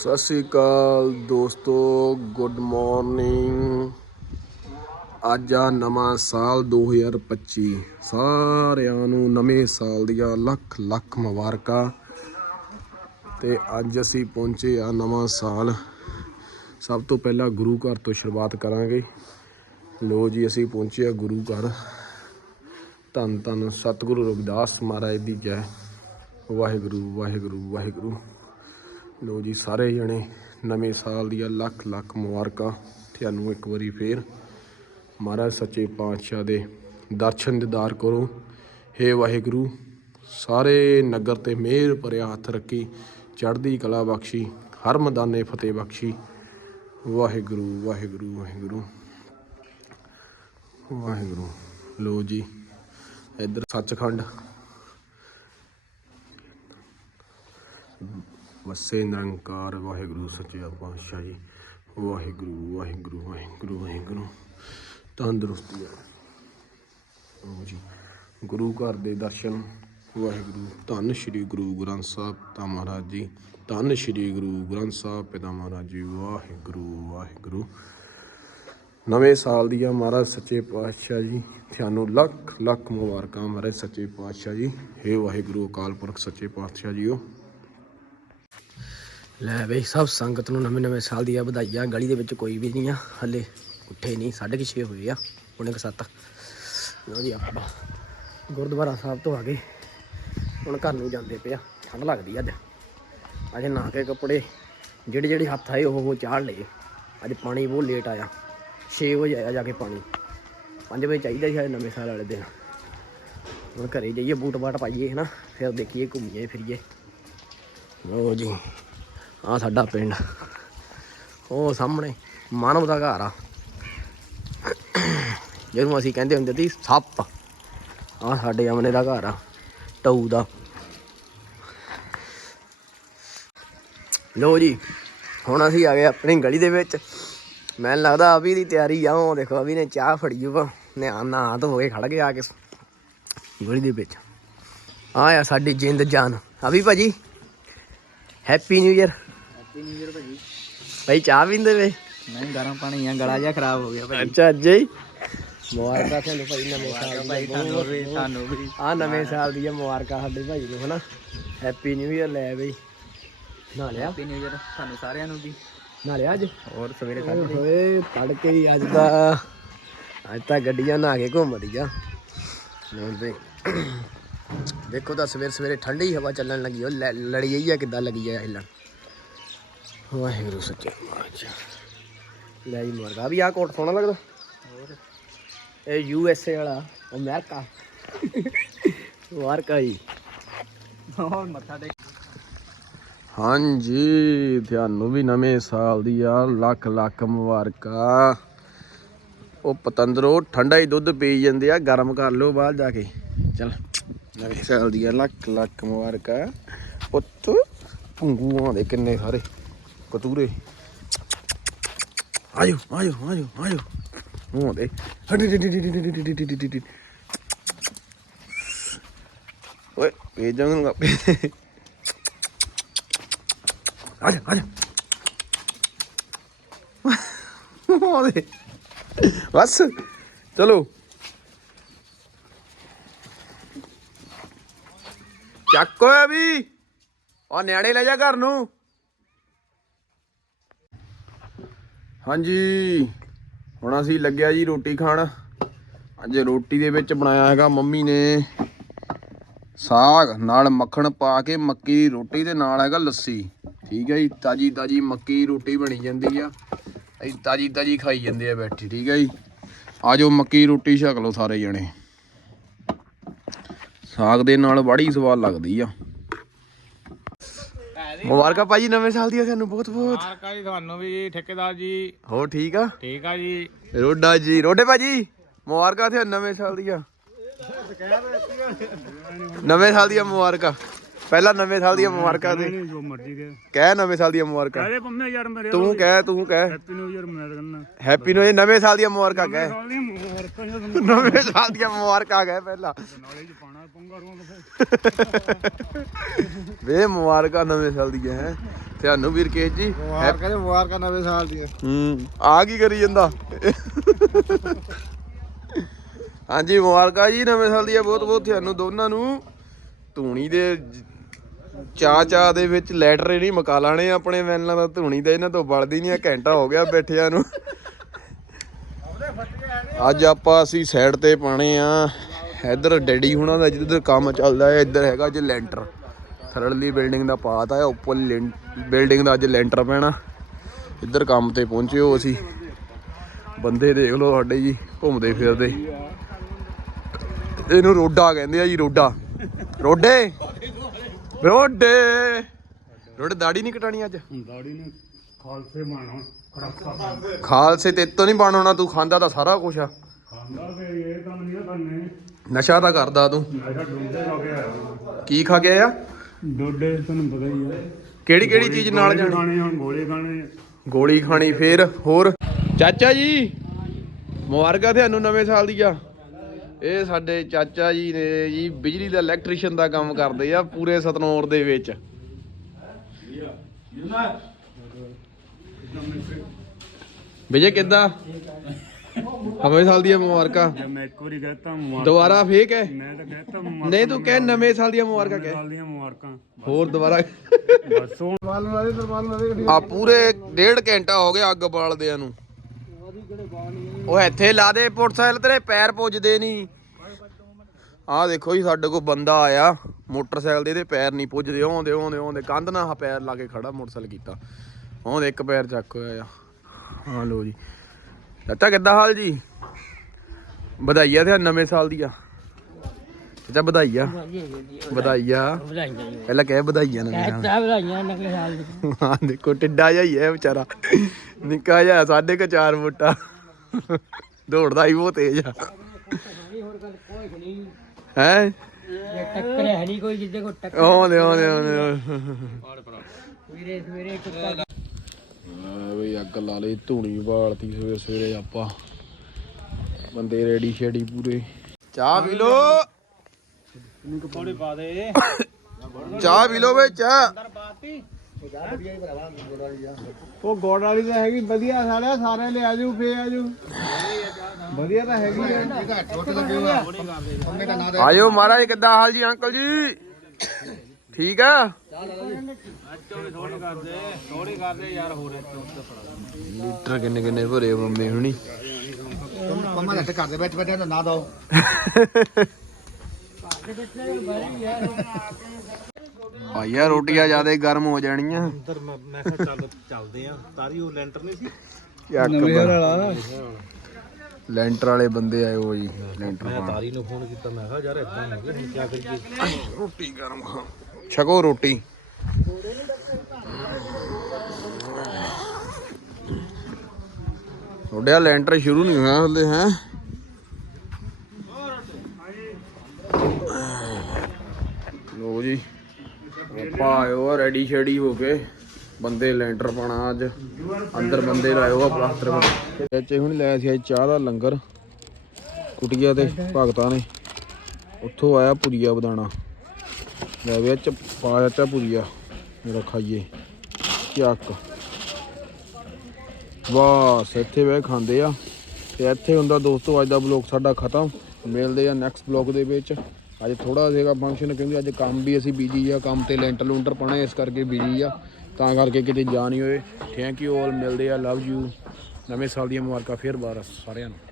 ਸਤਿ ਸ੍ਰੀ ਅਕਾਲ ਦੋਸਤੋ good morning ਅੱਜ ਆ ਨਵਾਂ ਸਾਲ 2025 ਸਾਰਿਆਂ ਨੂੰ ਨਵੇਂ ਸਾਲ ਦੀਆਂ ਲੱਖ ਲੱਖ ਮੁਬਾਰਕਾਂ। ਤੇ ਅੱਜ ਅਸੀਂ ਪਹੁੰਚੇ ਆ ਨਵਾਂ ਸਾਲ। ਸਭ ਤੋਂ ਪਹਿਲਾਂ ਗੁਰੂ ਘਰ ਤੋਂ ਸ਼ੁਰੂਆਤ ਕਰਾਂਗੇ। ਲੋ ਜੀ, ਅਸੀਂ ਪਹੁੰਚੇ ਆ ਗੁਰੂ ਘਰ। ਧੰਨ ਧੰਨ ਸਤਿਗੁਰੂ ਰਵਿਦਾਸ ਮਹਾਰਾਜ ਦੀ ਜੈ। ਵਾਹਿਗੁਰੂ ਵਾਹਿਗੁਰੂ ਵਾਹਿਗੁਰੂ। ਲੋ ਜੀ, ਸਾਰੇ ਜਣੇ ਨਵੇਂ ਸਾਲ ਦੀਆਂ ਲੱਖ ਲੱਖ ਮੁਬਾਰਕਾਂ। ਤੁਹਾਨੂੰ ਇੱਕ ਵਾਰੀ ਫੇਰ ਮਹਾਰਾਜ ਸੱਚੇ ਪਾਤਸ਼ਾਹ ਦੇ ਦਰਸ਼ਨ ਦਿਦਾਰ ਕਰੋ। ਹੇ ਵਾਹਿਗੁਰੂ, ਸਾਰੇ ਨਗਰ ਤੇ ਮਿਹਰ ਭਰਿਆ ਹੱਥ ਰੱਖੀ, ਚੜ੍ਹਦੀ ਕਲਾ ਬਖਸ਼ੀ, ਹਰ ਮਦਾਨੇ ਫਤਿਹ ਬਖਸ਼ੀ। ਵਾਹਿਗੁਰੂ ਵਾਹਿਗੁਰੂ ਵਾਹਿਗੁਰੂ ਵਾਹਿਗੁਰੂ। ਲੋ ਜੀ, ਇੱਧਰ ਸੱਚਖੰਡ ਵਸੇ ਨਿਰੰਕਾਰ, ਵਾਹਿਗੁਰੂ ਸੱਚੇ ਪਾਤਸ਼ਾਹ ਜੀ। ਵਾਹਿਗੁਰੂ ਵਾਹਿਗੁਰੂ ਵਾਹਿਗੁਰੂ ਵਾਹਿਗੁਰੂ। ਤੰਦਰੁਸਤੀ ਲਓ ਜੀ, ਗੁਰੂ ਘਰ ਦੇ ਦਰਸ਼ਨ। ਵਾਹਿਗੁਰੂ, ਧੰਨ ਸ਼੍ਰੀ ਗੁਰੂ ਗ੍ਰੰਥ ਸਾਹਿਬ ਪਿਤਾ ਮਹਾਰਾਜ ਜੀ। ਧੰਨ ਸ਼੍ਰੀ ਗੁਰੂ ਗ੍ਰੰਥ ਸਾਹਿਬ ਪਿਤਾ ਮਹਾਰਾਜ ਜੀ। ਵਾਹਿਗੁਰੂ ਵਾਹਿਗੁਰੂ। ਨਵੇਂ ਸਾਲ ਦੀਆਂ ਮਹਾਰਾਜ ਸੱਚੇ ਪਾਤਸ਼ਾਹ ਜੀ, ਤੁਹਾਨੂੰ ਲੱਖ ਲੱਖ ਮੁਬਾਰਕਾਂ ਮਹਾਰਾਜ ਸੱਚੇ ਪਾਤਸ਼ਾਹ ਜੀ। ਹੇ ਵਾਹਿਗੁਰੂ, ਅਕਾਲ ਪੁਰਖ ਸੱਚੇ ਪਾਤਸ਼ਾਹ ਜੀਓ। ਲੈ ਬਈ, ਸਭ ਸੰਗਤ ਨੂੰ ਨਵੇਂ ਨਵੇਂ ਸਾਲ ਦੀਆਂ ਵਧਾਈਆਂ। ਗਲੀ ਦੇ ਵਿੱਚ ਕੋਈ ਵੀ ਨਹੀਂ ਆ, ਹੱਲੇ ਉੱਠੇ ਨਹੀਂ 6:30 ਹੋਏ ਆ ਹੁਣੇ ਕ 7 ਲਓ ਜੀ ਆਪਾਂ ਗੁਰਦੁਆਰਾ ਸਾਹਿਬ ਤੋਂ ਆ ਗਏ। ਹੁਣ ਘਰ ਨੂੰ ਜਾਂਦੇ ਪਿਆ ਠੰਡ ਲੱਗਦੀ ਅੱਜ। ਅੱਜ ਨਾ ਕੇ ਕੱਪੜੇ, ਜਿਹੜੇ ਜਿਹੜੇ ਹੱਥ ਆਏ, ਉਹ ਚਾੜ ਲਏ। ਅੱਜ ਪਾਣੀ ਬਹੁਤ ਲੇਟ ਆਇਆ। 6 ਵਜੇ ਆਇਆ ਜਾ ਕੇ ਪਾਣੀ। 5 ਵਜੇ ਚਾਹੀਦਾ ਸੀ ਅੱਜ ਨਵੇਂ ਸਾਲ ਵਾਲੇ ਦਿਨ। ਹੁਣ ਘਰੇ ਜਾਈਏ, ਬੂਟ ਬਾਟ ਪਾਈਏ, ਹਨਾ। ਫਿਰ ਦੇਖੀਏ, ਘੁੰਮੀਏ, ਫਿਰੀਏ। ਲਓ ਜੀ। ਆ ਸਾਡਾ ਪਿੰਡ। ਉਹ ਸਾਹਮਣੇ ਮਾਨਵ ਦਾ ਘਰ ਆ। ਜਿਹਨੂੰ ਅਸੀਂ ਕਹਿੰਦੇ ਹੁੰਦੇ ਸੀ ਸੱਪ। ਆ ਸਾਡੇ ਅਮਨੇ ਦਾ ਘਰ ਆ, ਟਊ ਦਾ। ਲੋ ਜੀ, ਹੁਣ ਅਸੀਂ ਆ ਗਏ ਆਪਣੀ ਗਲੀ ਦੇ ਵਿੱਚ। ਮੈਨੂੰ ਲੱਗਦਾ ਅਭੀ ਦੀ ਤਿਆਰੀ ਆ, ਉਹ ਦੇਖੋ ਅਭੀ ਨੇ ਚਾਹ ਫੜੀ ਉਹ ਨੇ ਨਾ ਧੋ ਕੇ ਖੜ ਗਿਆ ਆ ਕੇ ਗਲੀ ਦੇ ਵਿੱਚ। ਆ ਆ ਸਾਡੀ ਜਿੰਦ ਜਾਨ। ਅਭੀ ਭਾਜੀ ਹੈਪੀ ਨਿਊ ਇਅਰ ਭਾਜੀ ਭਾਈ ਚਾਹ ਪੀਂਦੇ ਵੇ? ਨਹੀਂ ਗਰਮ ਪਾਣੀ ਆ ਗਲਾ ਜਿਹਾ ਖਰਾਬ ਹੋ ਗਿਆ ਭਾਜੀ ਅੱਛਾ ਅੱਜੇ ਹੀ? ਮੁਬਾਰਕਾਂ ਤੁਹਾਨੂੰ ਭਾਈ ਨਵੇਂ ਸਾਲ ਭਾਈ ਤੁਹਾਨੂੰ ਵੀ ਤੁਹਾਨੂੰ ਵੀ। ਆ ਨਵੇਂ ਸਾਲ ਦੀਆਂ ਮੁਬਾਰਕਾਂ ਸਾਡੇ ਭਾਈ ਨੂੰ ਹਨਾ? ਹੈਪੀ ਨਿਊ ਇਅਰ ਲੈ ਬਈ। ਨਾ ਲਿਆ ਹੈਪੀ ਨਿਊ ਇਅਰ ਤੁਹਾਨੂੰ ਸਾਰਿਆਂ ਨੂੰ ਵੀ। ਨਾ ਲਿਆ ਅੱਜ? ਹੋਰ ਸਵੇਰੇ ਓਏ ਹੋਏ ਤੜਕੇ ਹੀ ਅੱਜ ਦਾ ਅੱਜ ਤਾਂ ਗੱਡੀਆਂ ਨਹਾ ਕੇ ਘੁੰਮਦੀਆਂ ਲਓ ਬਈ ਦੇਖੋ ਤਾਂ ਸਵੇਰ ਸਵੇਰੇ ਠੰਡੀ ਹਵਾ ਚੱਲਣ ਲੱਗੀ ਉਹ ਲੜੀ ਹੀ ਆ ਕਿੱਦਾਂ ਲੱਗੀ ਆ ਹਿੱਲਣ ਵਾਹਿਗੁਰੂ ਸੱਚੇ ਪਾਤਸ਼ਾਹ। ਲੈ ਜੀ ਮੁਰਗਾ ਵੀ ਆ ਕੋਟ ਸੋਹਣਾ ਲੱਗਦਾ। ਹੋਰ? ਇਹ ਯੂ ਐਸ ਏ ਵਾਲਾ ਅਮਰੀਕਾ। ਵਾਰਕਾ ਜੀ। ਹੋਰ ਮੱਥਾ ਟੇਕ। ਹਾਂਜੀ ਤੁਹਾਨੂੰ ਵੀ ਨਵੇਂ ਸਾਲ ਦੀਆਂ ਲੱਖ ਲੱਖ ਮੁਬਾਰਕਾਂ। ਉਹ ਪਤੰਦਰੋ ਠੰਡਾ ਹੀ ਦੁੱਧ ਪੀ ਜਾਂਦੇ ਆ ਗਰਮ ਕਰ ਲਓ ਬਾਹਰ ਜਾ ਕੇ। ਚਲ ਨਵੇਂ ਸਾਲ ਦੀਆਂ ਲੱਖ ਲੱਖ ਮੁਬਾਰਕਾਂ। ਪੁੱਤ ਭੁੰਗੂਆਂ ਦੇ ਕਿੰਨੇ ਸਾਰੇ। ਕਤੂਰੇ। ਆਜੋ ਆਜੋ ਆਜੋ ਆਜੋ ਮੂੰਹ ਦੇ ਓਏ, ਇਹ ਜੰਗਲ ਦਾ ਆਜਾ ਆਜਾ ਉਹਦੇ ਬਸ, ਚਲੋ। ਚੱਕ ਓਏ ਵੀ ਉਹ ਨਿਆਣੇ ਲੈ ਜਾ ਘਰ ਨੂੰ। ਹਾਂਜੀ। ਹੁਣ ਅਸੀਂ ਲੱਗਿਆ ਜੀ ਰੋਟੀ ਖਾਣ। ਅੱਜ ਰੋਟੀ ਦੇ ਵਿੱਚ ਬਣਾਇਆ ਹੈਗਾ ਮੰਮੀ ਨੇ ਸਾਗ, ਨਾਲ ਮੱਖਣ ਪਾ ਕੇ ਮੱਕੀ ਦੀ ਰੋਟੀ ਦੇ ਨਾਲ ਹੈਗਾ ਲੱਸੀ। ਠੀਕ ਹੈ ਜੀ, ਤਾਜੀ ਤਾਜੀ ਮੱਕੀ ਦੀ ਰੋਟੀ ਬਣੀ ਜਾਂਦੀ ਆ। ਅਸੀਂ ਤਾਜੀ ਤਾਜੀ ਖਾਈ ਜਾਂਦੇ ਆ ਬੈਠੀ, ਠੀਕ ਹੈ ਜੀ। ਆਜੋ ਮੱਕੀ ਦੀ ਰੋਟੀ ਛਕ ਲਓ ਸਾਰੇ ਜਣੇ। ਸਾਗ ਦੇ ਨਾਲ ਬੜੀ ਸਵਾਦ ਲੱਗਦੀ ਆ। ਮੁਬਾਰਕਾਂ ਭਾਜੀ ਨਵੇਂ ਸਾਲ ਦੀਆਂ ਤੁਹਾਨੂੰ ਬਹੁਤ ਬਹੁਤ। ਮਾਰਕਾ ਜੀ ਤੁਹਾਨੂੰ ਵੀ ਠੇਕੇਦਾਰ ਜੀ। ਹੋ ਠੀਕ ਆ? ਠੀਕ ਆ ਜੀ। ਰੋਡਾ ਜੀ ਰੋਡੇ ਭਾਜੀ ਮੁਬਾਰਕਾਂ ਤੁਹਾਨੂੰ ਨਵੇਂ ਸਾਲ ਦੀਆਂ। ਨਵੇਂ ਸਾਲ ਦੀਆਂ ਮੁਬਾਰਕਾਂ। ਪਹਿਲਾਂ ਨਵੇਂ ਸਾਲ ਦੀਆਂ ਮੁਬਾਰਕਾਂ ਦੇ ਜੋ ਮਰਜ਼ੀ ਦੇ ਕਹਿ ਨਵੇਂ ਸਾਲ ਦੀਆਂ ਮੁਬਾਰਕਾਂ। ਕਹਦੇ ਪੰਮੇ ਯਾਰ ਮੇਰੇ ਤੂੰ ਕਹਿ ਤੂੰ ਕਹਿ। ਹੈਪੀ ਨਿਊ ਇਅਰ ਮਨਾ ਕਰਨਾ ਹੈਪੀ ਨਿਊ ਨਵੇਂ ਸਾਲ ਦੀਆਂ ਮੁਬਾਰਕਾਂ ਕਹਿ। ਸਾਲ ਨਵੇਂ ਦੀਆਂ ਮੁਬਾਰਕਾਂ ਕਹਿ ਪਹਿਲਾਂ। ਨਾਲੇ ਚ ਪਾਣਾ ਪੰਗਾ ਰੋਂ ਵੇ ਮੁਬਾਰਕਾਂ ਨਵੇਂ ਸਾਲ ਦੀਆਂ ਹੈ। ਤੁਹਾਨੂੰ ਵੀਰ ਕੇਜ ਜੀ। ਮੁਬਾਰਕਾਂ ਜੀ ਮੁਬਾਰਕਾਂ ਨਵੇਂ ਸਾਲ ਦੀਆਂ। ਹੂੰ ਆ ਕੀ ਕਰੀ ਜਾਂਦਾ? ਹਾਂਜੀ ਮੁਬਾਰਕਾਂ ਜੀ ਨਵੇਂ ਸਾਲ ਦੀਆਂ ਬਹੁਤ ਬਹੁਤ ਤੁਹਾਨੂੰ ਦੋਨਾਂ ਨੂੰ। ਧੂਣੀ ਦੇ ਚਾ ਚਾ ਦੇ ਵਿੱਚ ਲੈਟਰ ਨਹੀਂ ਮਕਾ ਲਾਣੇ, ਆਪਣੇ ਵੈਨਾਂ ਦਾ ਧੂਣੀ ਤੇ ਇਹਨਾਂ ਤੋਂ ਬਲਦੀ ਨਹੀਂ ਆ, ਘੰਟਾ ਹੋ ਗਿਆ ਬੈਠਿਆਂ ਨੂੰ। ਅੱਜ ਆਪਾਂ ਅਸੀਂ ਸਾਈਡ ਤੇ ਪਾਣੇ ਆ, ਇੱਧਰ ਡੈਡੀ ਹੁਣਾਂ ਦਾ ਜਿੱਧਰ ਕੰਮ ਚੱਲਦਾ ਹੈ, ਇੱਧਰ ਹੈਗਾ ਅੱਜ ਲੈਂਟਰ। ਥਰੜਲੀ ਬਿਲਡਿੰਗ ਦਾ ਪਾਤ ਆ, ਉੱਪਰ ਬਿਲਡਿੰਗ ਦਾ ਅੱਜ ਲੈਂਟਰ ਪੈਣਾ। ਇੱਧਰ ਕੰਮ ਤੇ ਪਹੁੰਚਿਓ ਅਸੀਂ। ਬੰਦੇ ਦੇਖ ਲਓ ਸਾਡੇ ਜੀ, ਘੁੰਮਦੇ ਫਿਰਦੇ। ਇਹਨੂੰ ਰੋਡਾ ਕਹਿੰਦੇ ਆ ਜੀ, ਰੋਡਾ। ਰੋਡੇ? ਰੋਡੇ। ਰੋਡੇ ਦਾੜੀ ਨਹੀਂ ਕਟਾਣੀ ਅੱਜ? ਦਾੜੀ ਨੇ ਖਾਲਸੇ ਮਾਣਾ ਖੜਾਕਾ ਖਾਲਸੇ ਤੇ ਤੋਂ ਨਹੀਂ ਬਣਾਉਣਾ ਤੂੰ ਖਾਂਦਾ ਤਾਂ ਸਾਰਾ ਕੁਛ ਆ। ਖਾਂਦਾ ਤੇ ਇਹ ਕੰਮ ਨਹੀਂ ਕਰਨੇ। ਨਸ਼ਾ ਤਾਂ ਕਰਦਾ ਤੂੰ। ਡੋਡੇ ਖਾ ਕੇ ਆਇਆ। ਕੀ ਖਾ ਗਿਆ ਆ ਡੋਡੇ ਤੁਹਾਨੂੰ ਪਤਾ ਹੀ ਹੈ ਕਿਹੜੀ ਕਿਹੜੀ ਚੀਜ਼ ਨਾਲ ਜਾਣੀ? ਹੁਣ ਗੋਲੇ ਖਾਣੇ। ਗੋਲੀ ਖਾਣੀ ਫੇਰ ਹੋਰ? ਚਾਚਾ ਜੀ ਮੁਬਾਰਕਾਂ ਤੁਹਾਨੂੰ ਨਵੇਂ ਸਾਲ ਦੀਆਂ। ਇਹ ਸਾਡੇ ਚਾਚਾ ਜੀ ਨੇ ਜੀ ਬਿਜਲੀ ਦਾ ਇਲੈਕਟ੍ਰੀਸ਼ੀਅਨ ਦਾ ਕੰਮ ਕਰਦੇ ਆ ਪੂਰੇ ਸਤਨੌਰ ਦੇ ਵਿੱਚ। ਵਿਜੇ ਕਿੱਦਾਂ? ਨਵੇਂ ਸਾਲ ਦੀਆਂ ਮੁਬਾਰਕਾਂ। ਮੈਂ ਇੱਕ ਵਾਰੀ ਕਹਤਾ ਮੁਬਾਰਕ ਦੁਬਾਰਾ ਫੇਕ ਹੈ ਮੈਂ ਤਾਂ ਕਹਤਾ ਨਹੀਂ ਤੂੰ ਕਹਿ ਨਵੇਂ ਸਾਲ ਦੀਆਂ ਮੁਬਾਰਕਾਂ ਕਹਿ। ਸਾਲ ਦੀਆਂ ਮੁਬਾਰਕਾਂ। ਹੋਰ ਦੁਬਾਰਾ ਬਸ ਹੁਣ ਆ ਪੂਰੇ ਡੇਢ ਘੰਟਾ ਹੋ ਗਿਆ ਅੱਗ ਬਾਲਦਿਆਂ ਨੂੰ। ਉਹ ਇੱਥੇ ਲਾ ਦੇ ਮੋਟਰਸਾਈਕਲ ਤੇਰੇ ਪੈਰ ਪੁੱਜਦੇ ਨਹੀਂ ਆਹ ਦੇਖੋ ਜੀ ਸਾਡੇ ਕੋਲ ਬੰਦਾ ਆਇਆ। ਮੋਟਰਸਾਈਕਲ ਦੇ ਇਹਦੇ ਪੈਰ ਨਹੀਂ ਪੁੱਜਦੇ ਆਉਂਦੇ ਆਉਂਦੇ ਆਉਂਦੇ। ਕੰਧ ਨਾਲ ਪੈਰ ਲਾ ਕੇ ਖੜਾ ਮੋਟਰਸਾਈਕਲ ਕੀਤਾ। ਆਉਂਦੇ ਇੱਕ ਪੈਰ ਚੱਕ ਹੋਇਆ ਆ। ਹਾਂ ਲੋ ਜੀ। ਚਾਚਾ ਕਿੱਦਾਂ ਹਾਲ ਜੀ? ਵਧਾਈਆਂ ਤੇ ਨਵੇਂ ਸਾਲ ਦੀਆਂ ਚਾਚਾ ਵਧਾਈਆਂ ਵਧਾਈਆਂ। ਪਹਿਲਾਂ ਕਹਿ ਵਧਾਈਆਂ ਨਵੇਂ ਸਾਲ ਚਾਹ ਵਧਾਈਆਂ ਨਵੇਂ ਸਾਲ ਦੀ। ਹਾਂ ਦੇਖੋ ਟਿੱਡਾ ਜਿਹਾ ਹੀ ਹੈ ਵਿਚਾਰਾ। ਨਿੱਕਾ ਜਿਹਾ ਸਾਢੇ ਕ 4 ਫੁੱਟਾ ਦੌੜਦਾ ਹੀ ਬਹੁਤ ਤੇਜ਼ ਆ। ਹੈ? ਟੱਕਰ ਹੈ ਨਹੀਂ ਕੋਈ ਜਿੱਦੇ ਕੋ ਟੱਕਰ ਆਉਂਦੇ ਆਉਂਦੇ ਆਉਂਦੇ ਸਵੇਰੇ ਬਈ ਅੱਗ ਲਾ ਲਈ ਧੂਣੀ ਬਾਲਤੀ ਸਵੇਰੇ ਸਵੇਰੇ ਆਪਾਂ। ਬੰਦੇ ਰੈਡੀ ਸ਼ੈਡੀ ਪੂਰੇ। ਚਾਹ ਪੀ ਲੋ ਪਕੌੜੇ ਪਾ ਦੇ। ਚਾਹ ਪੀ ਲੋ ਵੇ ਚਾਹ ਉਹ ਗੋੜ ਵਾਲੀ ਤਾਂ ਹੈਗੀ ਵਧੀਆ ਸਾਲਿਆ ਸਾਰੇ ਲੈ ਆਜੂ ਫੇ ਆਜੂ। ਵਧੀਆ ਤਾਂ ਹੈਗੀ ਆ। ਆ ਆਇਓ ਮਹਾਰਾਜ ਕਿੱਦਾਂ ਹਾਲ ਜੀ ਅੰਕਲ ਜੀ? ਠੀਕ ਆ? ਲੀਟਰ ਕਿੰਨੇ ਕਿੰਨੇ ਭਰੇ ਮੰਮੀ ਹੁਣੀ? ਪੰਮਾ ਲੱਟ ਕਰਦੇ ਬੈਠ ਬੈਠ ਨਾ ਨਾਂ ਦੋ। ਭਾਈਆ ਰੋਟੀਆਂ ਜ਼ਿਆਦਾ ਗਰਮ ਹੋ ਜਾਣੀਆਂ। ਅੰਦਰ ਮੈਂ ਮੈਂ ਕਿਹਾ ਚੱਲ ਚੱਲਦੇ ਆ। ਤਾਰੀ ਉਹ ਲੈਂਟਰ ਨਹੀਂ ਸੀ? ਵਾਲਾ। ਲੈਂਟਰ ਵਾਲੇ ਬੰਦੇ ਆਏ ਹੋ ਜੀ ਲੈਂਟਰ ਮੈਂ ਪਾਉਣ। ਤਾਰੀ ਨੂੰ ਫੋਨ ਕੀਤਾ ਮੈਂ ਕਿਹਾ ਯਾਰ ਇਦਾਂ ਹੋ ਗਿਆ ਹੁਣ ਕੀ ਕਰੀਏ? ਰੋਟੀ ਗਰਮ ਖਾ ਛਕੋ ਰੋਟੀ। ਤੁਹਾਡਾ ਲੈਂਟਰ ਸ਼ੁਰੂ ਨਹੀਂ ਹੋਇਆ ਹਲੇ ਹੈ ਲੋ ਜੀ ਆਪਾਂ ਆਇਓ ਰੈਡੀ ਸ਼ੈਡੀ ਹੋ ਕੇ ਬੰਦੇ ਲੈਂਟਰ ਪਾਣਾ ਅੱਜ। ਅੰਦਰ ਬੰਦੇ ਲਾਇਓ ਆ ਪਲਾਸਟਰ ਚਾਚੇ ਹੁਣ ਲੈ ਸੀ ਅੱਜ ਚਾਹ ਦਾ ਲੰਗਰ। ਕੁਟੀਆ ਤੇ ਭਗਤਾਂ ਨੇ। ਉੱਥੋਂ ਆਇਆ ਪੁਰੀਆ ਬਦਾਣਾ ਲੈ ਵਿੱਚ ਪਾ ਦਿੱਤਾ ਪੁਰੀਆ ਮੇਰਾ ਖਾਈਏ। ਚੱਕ। ਵਾਹ ਇੱਥੇ ਬਹਿ ਖਾਂਦੇ ਆ। ਤੇ ਇੱਥੇ ਹੁੰਦਾ ਦੋਸਤੋ, ਅੱਜ ਦਾ ਬਲੌਗ ਸਾਡਾ ਖਤਮ। ਮਿਲਦੇ ਆ ਨੈਕਸਟ ਬਲੌਗ ਦੇ ਵਿੱਚ। ਅੱਜ ਥੋੜਾ ਸੀਗਾ ਫੰਕਸ਼ਨ ਕਿਉਂਕਿ ਅੱਜ ਕੰਮ ਵੀ ਅਸੀਂ ਬੀਜੀ ਆ, ਕੰਮ ਤੇ ਲੈਂਟਰ ਲੂੰਟਰ ਪਾਣਾ ਇਸ ਕਰਕੇ ਬੀਜੀ ਆ। ਤਾਂ ਕਰਕੇ ਕਿਤੇ ਜਾ ਨਹੀਂ ਹੋਏ। ਥੈਂਕ ਯੂ ਆਲ ਮਿਲਦੇ ਆ ਲਵ ਯੂ ਨਵੇਂ ਸਾਲ ਦੀਆਂ ਮੁਬਾਰਕਾਂ, ਫੇਰ ਬਾਰ ਸਾਰਿਆਂ ਨੂੰ।